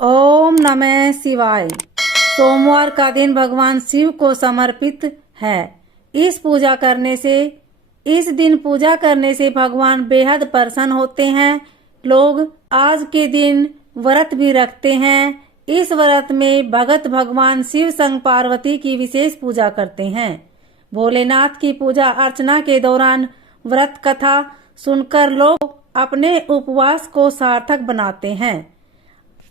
ओम नमः शिवाय। सोमवार का दिन भगवान शिव को समर्पित है। इस दिन पूजा करने से भगवान बेहद प्रसन्न होते हैं। लोग आज के दिन व्रत भी रखते हैं। इस व्रत में भगत भगवान शिव संग पार्वती की विशेष पूजा करते हैं। भोलेनाथ की पूजा अर्चना के दौरान व्रत कथा सुनकर लोग अपने उपवास को सार्थक बनाते हैं।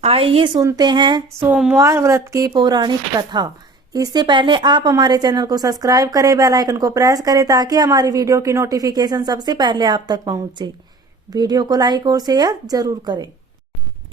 आइए सुनते हैं सोमवार व्रत की पौराणिक कथा। इससे पहले आप हमारे चैनल को सब्सक्राइब करें, बेल आइकन को प्रेस करें ताकि हमारी वीडियो की नोटिफिकेशन सबसे पहले आप तक पहुंचे। वीडियो को लाइक और शेयर जरूर करें।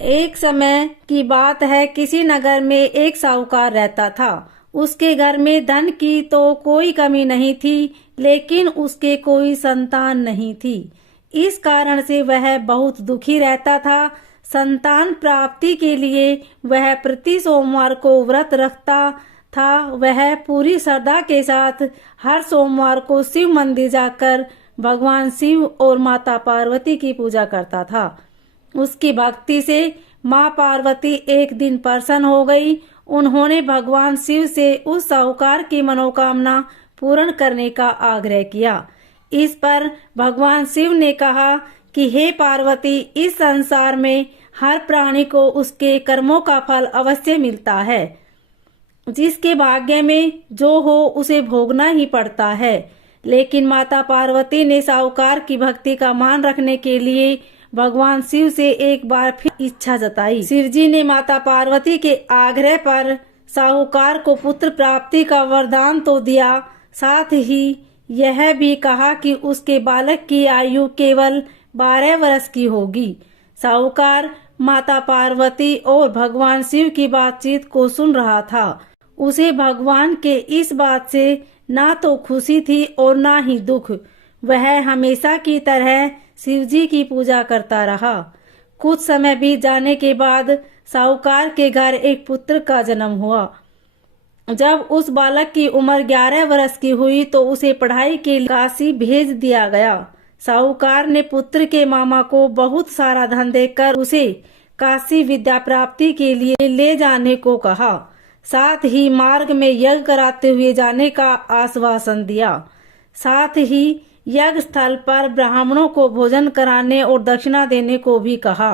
एक समय की बात है, किसी नगर में एक साहूकार रहता था। उसके घर में धन की तो कोई कमी नहीं थी, लेकिन उसके कोई संतान नहीं थी। इस कारण से वह बहुत दुखी रहता था। संतान प्राप्ति के लिए वह प्रति सोमवार को व्रत रखता था। वह पूरी श्रद्धा के साथ हर सोमवार को शिव मंदिर जाकर भगवान शिव और माता पार्वती की पूजा करता था। उसकी भक्ति से माँ पार्वती एक दिन प्रसन्न हो गई। उन्होंने भगवान शिव से उस साहूकार की मनोकामना पूर्ण करने का आग्रह किया। इस पर भगवान शिव ने कहा कि हे पार्वती, इस संसार में हर प्राणी को उसके कर्मों का फल अवश्य मिलता है। जिसके भाग्य में जो हो उसे भोगना ही पड़ता है। लेकिन माता पार्वती ने साहूकार की भक्ति का मान रखने के लिए भगवान शिव से एक बार फिर इच्छा जताई। शिव जी ने माता पार्वती के आग्रह पर साहूकार को पुत्र प्राप्ति का वरदान तो दिया, साथ ही यह भी कहा कि उसके बालक की आयु केवल 12 वर्ष की होगी। साहूकार माता पार्वती और भगवान शिव की बातचीत को सुन रहा था। उसे भगवान के इस बात से ना तो खुशी थी और ना ही दुख। वह हमेशा की तरह शिव जी की पूजा करता रहा। कुछ समय बीत जाने के बाद साहूकार के घर एक पुत्र का जन्म हुआ। जब उस बालक की उम्र 11 वर्ष की हुई तो उसे पढ़ाई के लिए काशी भेज दिया गया। साहूकार ने पुत्र के मामा को बहुत सारा धन देकर उसे काशी विद्या प्राप्ति के लिए ले जाने को कहा। साथ ही मार्ग में यज्ञ कराते हुए जाने का आश्वासन दिया। साथ ही यज्ञ स्थल पर ब्राह्मणों को भोजन कराने और दक्षिणा देने को भी कहा।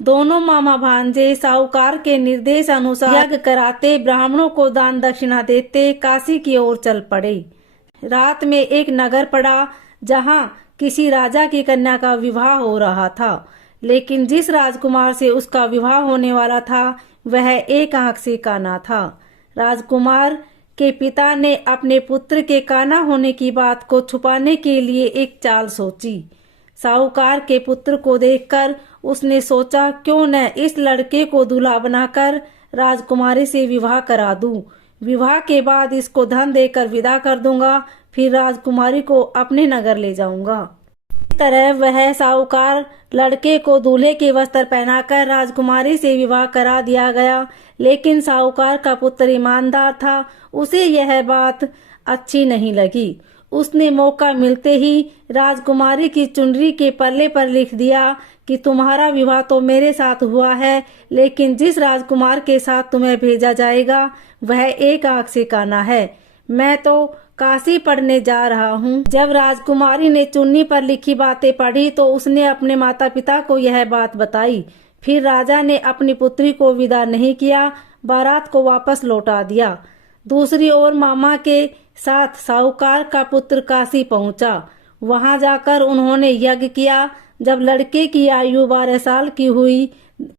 दोनों मामा भांजे साहूकार के निर्देश अनुसार यज्ञ कराते, ब्राह्मणों को दान दक्षिणा देते काशी की ओर चल पड़े। रात में एक नगर पड़ा जहां किसी राजा की कन्या का विवाह हो रहा था। लेकिन जिस राजकुमार से उसका विवाह होने वाला था वह एक आंख से काना था। राजकुमार के पिता ने अपने पुत्र के काना होने की बात को छुपाने के लिए एक चाल सोची। साहूकार के पुत्र को देखकर उसने सोचा, क्यों न इस लड़के को दूल्हा बनाकर राजकुमारी से विवाह करा दूं। विवाह के बाद इसको धन देकर विदा कर दूंगा, फिर राजकुमारी को अपने नगर ले जाऊंगा। इस तरह वह साहूकार लड़के को दूल्हे के वस्त्र पहनाकर राजकुमारी से विवाह करा दिया गया। लेकिन साहूकार का पुत्र ईमानदार था, उसे यह बात अच्छी नहीं लगी। उसने मौका मिलते ही राजकुमारी की चुनरी के पल्ले पर लिख दिया कि तुम्हारा विवाह तो मेरे साथ हुआ है, लेकिन जिस राजकुमार के साथ तुम्हें भेजा जाएगा वह एक आंख से काना है। मैं तो काशी पढ़ने जा रहा हूँ। जब राजकुमारी ने चुन्नी पर लिखी बातें पढ़ी तो उसने अपने माता पिता को यह बात बताई। फिर राजा ने अपनी पुत्री को विदा नहीं किया, बारात को वापस लौटा दिया। दूसरी ओर मामा के साथ साहूकार का पुत्र काशी पहुंचा। वहां जाकर उन्होंने यज्ञ किया। जब लड़के की आयु 12 साल की हुई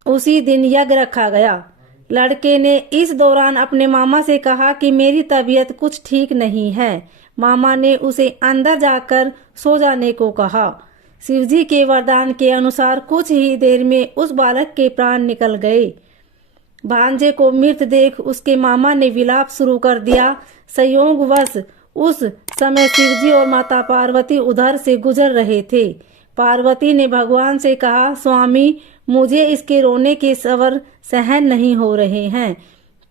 उसी दिन यज्ञ रखा गया। लड़के ने इस दौरान अपने मामा से कहा कि मेरी तबीयत कुछ ठीक नहीं है। मामा ने उसे अंदर जाकर सो जाने को कहा। शिवजी के वरदान के अनुसार कुछ ही देर में उस बालक के प्राण निकल गए। भांजे को मृत देख उसके मामा ने विलाप शुरू कर दिया। संयोगवश उस समय शिवजी और माता पार्वती उधर से गुजर रहे थे। पार्वती ने भगवान से कहा, स्वामी, मुझे इसके रोने के स्वर सहन नहीं हो रहे हैं।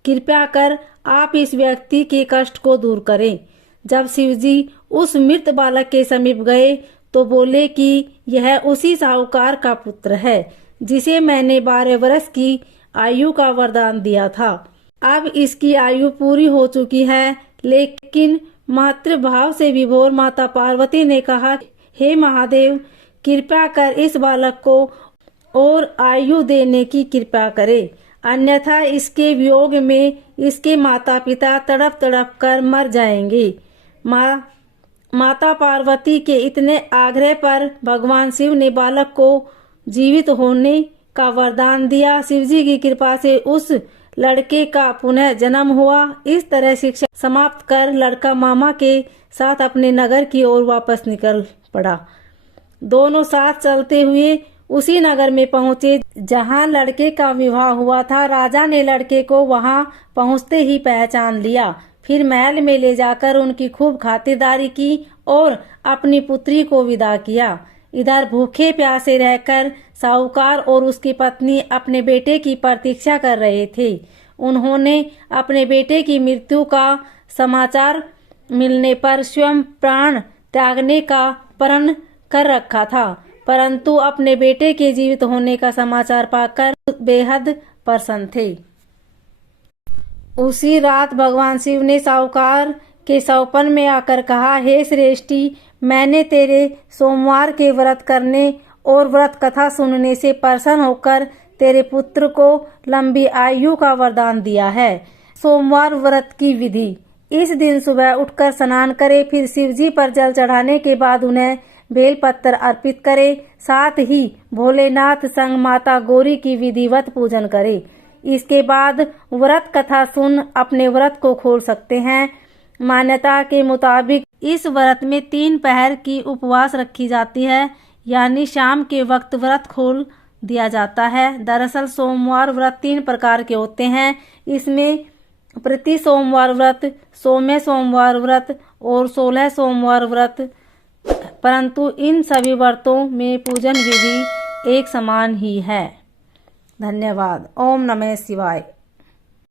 कृपया कर आप इस व्यक्ति के कष्ट को दूर करें। जब शिवजी उस मृत बालक के समीप गए तो बोले कि यह उसी साहूकार का पुत्र है जिसे मैंने 12 वर्ष की आयु का वरदान दिया था। अब इसकी आयु पूरी हो चुकी है, लेकिन मातृभाव से विभोर माता पार्वती ने कहा, हे महादेव, कृपा कर इस बालक को और आयु देने की कृपा करे, अन्यथा इसके वियोग में इसके माता पिता तड़प तड़प कर मर जाएंगे। माता पार्वती के इतने आग्रह पर भगवान शिव ने बालक को जीवित होने का वरदान दिया। शिवजी की कृपा से उस लड़के का पुनः जन्म हुआ। इस तरह शिक्षा समाप्त कर लड़का मामा के साथ अपने नगर की ओर वापस निकल पड़ा। दोनों साथ चलते हुए उसी नगर में पहुंचे जहां लड़के का विवाह हुआ था। राजा ने लड़के को वहां पहुंचते ही पहचान लिया, फिर महल में ले जाकर उनकी खूब खातिरदारी की और अपनी पुत्री को विदा किया। इधर भूखे प्यासे रहकर साहूकार और उसकी पत्नी अपने बेटे की प्रतीक्षा कर रहे थे। उन्होंने अपने बेटे की मृत्यु का समाचार मिलने पर स्वयं प्राण त्यागने का प्रण कर रखा था, परंतु अपने बेटे के जीवित होने का समाचार पाकर बेहद प्रसन्न थे। उसी रात भगवान शिव ने साहूकार के सौपन में आकर कहा, हे श्रेष्ठी, मैंने तेरे सोमवार के व्रत करने और व्रत कथा सुनने से प्रसन्न होकर तेरे पुत्र को लंबी आयु का वरदान दिया है। सोमवार व्रत की विधि: इस दिन सुबह उठकर स्नान करे, फिर शिवजी पर जल चढ़ाने के बाद उन्हें बेलपत्र अर्पित करे, साथ ही भोलेनाथ संग माता गौरी की विधिवत पूजन करे। इसके बाद व्रत कथा सुन अपने व्रत को खोल सकते हैं। मान्यता के मुताबिक इस व्रत में 3 पहर की उपवास रखी जाती है, यानी शाम के वक्त व्रत खोल दिया जाता है। दरअसल सोमवार व्रत 3 प्रकार के होते हैं। इसमें प्रति सोमवार व्रत, 100वें सोमवार व्रत और 16 सोमवार व्रत, परंतु इन सभी व्रतों में पूजन विधि एक समान ही है। धन्यवाद। ओम नमः शिवाय।